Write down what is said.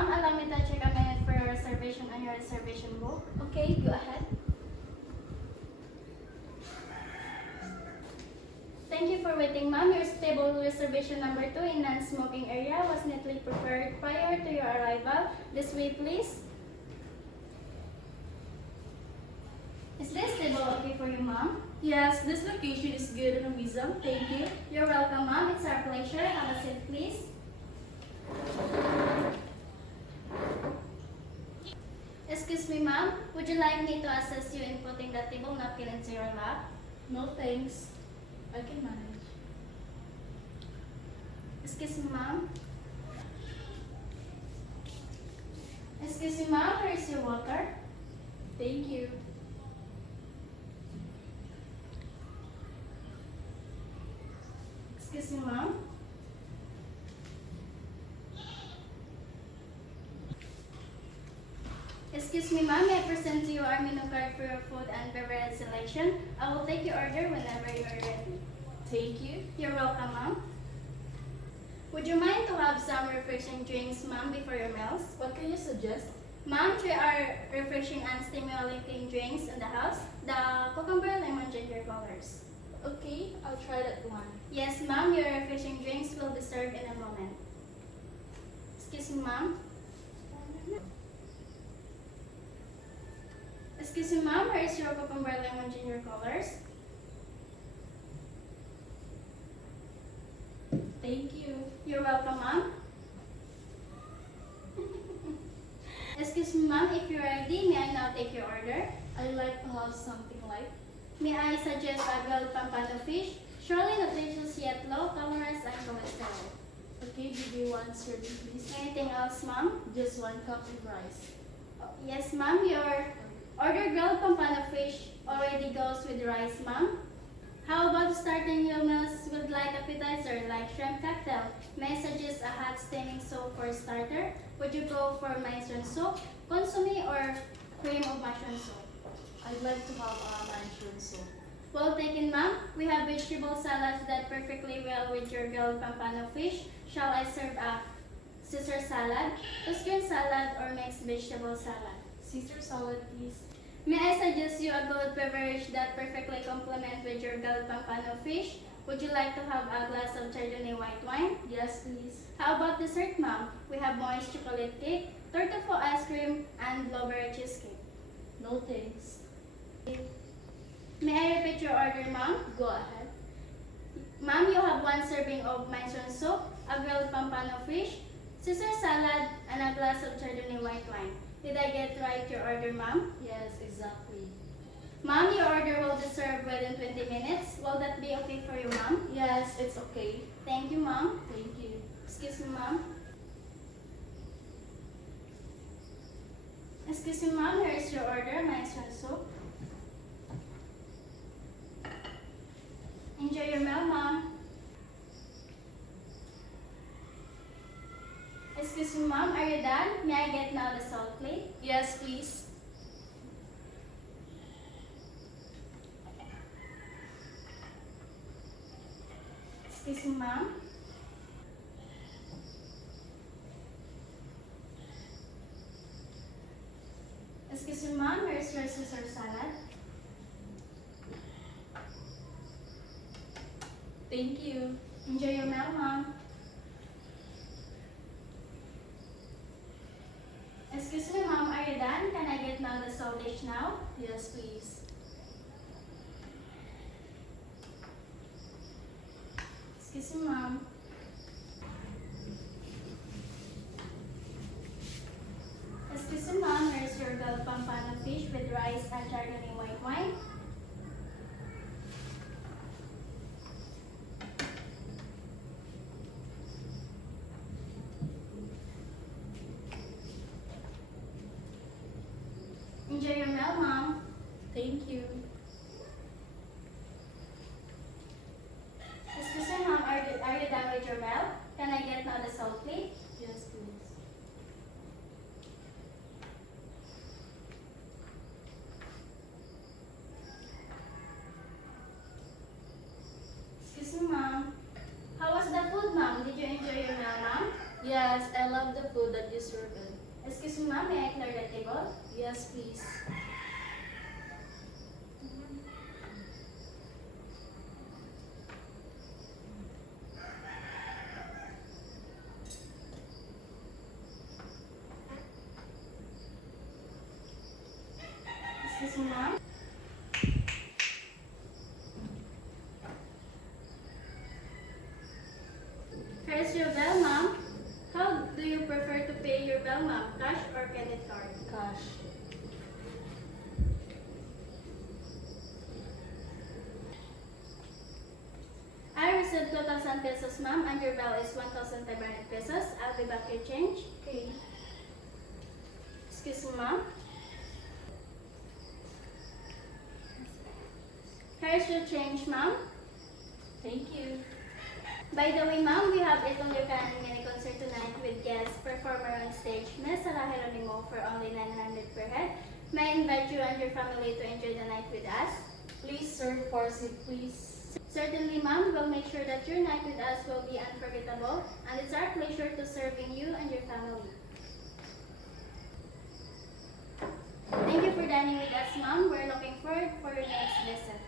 ma'am, allow me to check a minute for your reservation on your reservation book. Okay, go ahead. Thank you for waiting, ma'am. Your table reservation number 2 in non-smoking area was neatly prepared prior to your arrival. This way, please. Is this table okay for you, ma'am? Yes, this location is good on Wisdom. Thank you. You're welcome, ma'am. It's our pleasure. Have a seat, please. Excuse me, ma'am. Would you like me to assist you in putting the table napkin into your lap? No thanks. I can manage. Excuse me, ma'am. Excuse me, ma'am. Where is your water? Thank you. Excuse me, ma'am. Excuse me, ma'am. May I present to you our menu card for your food and beverage selection? I will take your order whenever you are ready. Thank you. You're welcome, ma'am. Would you mind to have some refreshing drinks, ma'am, before your meals? What can you suggest? Ma'am, three are refreshing and stimulating drinks in the house. The cucumber, lemon, ginger colors. Okay, I'll try that one. Yes, ma'am. Your refreshing drinks will be served in a moment. Excuse me, ma'am. Excuse me, ma'am. Where is your cucumber, lemon, ginger colors? Thank you. You're welcome, ma'am. Excuse me, ma'am. If you're ready, may I now take your order? I'd like to have something light. May I suggest a grilled pampano fish? Surely nutritious yet low calories and cholesterol. Okay, give me one serving, please. Anything else, ma'am? Just 1 cup of rice. Yes, ma'am. Your order grilled pampano fish already goes with rice, ma'am. How about starting your meals with light appetizer like shrimp cocktail? May I suggest a hot steaming soup for starter? Would you go for mushroom soup, consomme, or cream of mushroom soup? I'd like to have a mushroom soup. Well taken, ma'am. We have vegetable salads that perfectly well with your grilled pampano fish. Shall I serve a Caesar salad, Tuscan salad, or mixed vegetable salad? Caesar salad, please. May I suggest you a good beverage that perfectly complement with your grilled pampano fish? Would you like to have a glass of Chardonnay white wine? Yes, please. How about dessert, ma'am? We have moist chocolate cake, tortofo ice cream, and blueberry cheesecake. No thanks. May I repeat your order, ma'am? Go ahead. Ma'am, you have 1 serving of mushroom soup, a grilled pampano fish, Caesar salad, and a glass of Chardonnay white wine. Did I get right your order, ma'am? Yes, exactly. Ma'am, your order will be served within 20 minutes. Will that be okay for you, ma'am? Yes, it's okay. Thank you, ma'am. Thank you. Excuse me, ma'am. Excuse me, ma'am. Here is your order, mushroom soup. Enjoy your meal, ma'am. Excuse me, ma'am. Are you done? May I get now the salt plate? Yes, please. Excuse me, ma'am. Excuse me, ma'am. Where's your Caesar salad? Thank you. Enjoy your meal, ma'am. Excuse me, ma'am. Are you done? Can I get now the salt dish now? Yes, please. Excuse me, ma'am. Excuse me, ma'am. Here's your grilled pampano fish with rice and Chardonnay white wine. Enjoy your meal, ma'am. Thank you. Excuse me, ma'am. Are you done with your meal? Can I get now the salt plate? Yes, please. Yes, I love the food that you served. Excuse me, ma'am, may I clear the table? Yes, please. Excuse me, ma'am. Here's your bill, ma'am. How do you prefer to pay your bill, ma'am? Cash or credit card? Cash. I received 2,000 pesos, ma'am, and your bill is 1,500 pesos. I'll be back your change. Okay. Excuse me, ma'am. Here's your change, ma'am. Thank you. By the way, ma'am, we have Itong Lucan mini concert tonight with guest performer on stage, Miss Sarah Geronimo, for only 900 per head. May I invite you and your family to enjoy the night with us? Please serve 4 seat, please. Certainly, ma'am, we'll make sure that your night with us will be unforgettable, and it's our pleasure to serving you and your family. Thank you for dining with us, ma'am. We're looking forward for your next visit.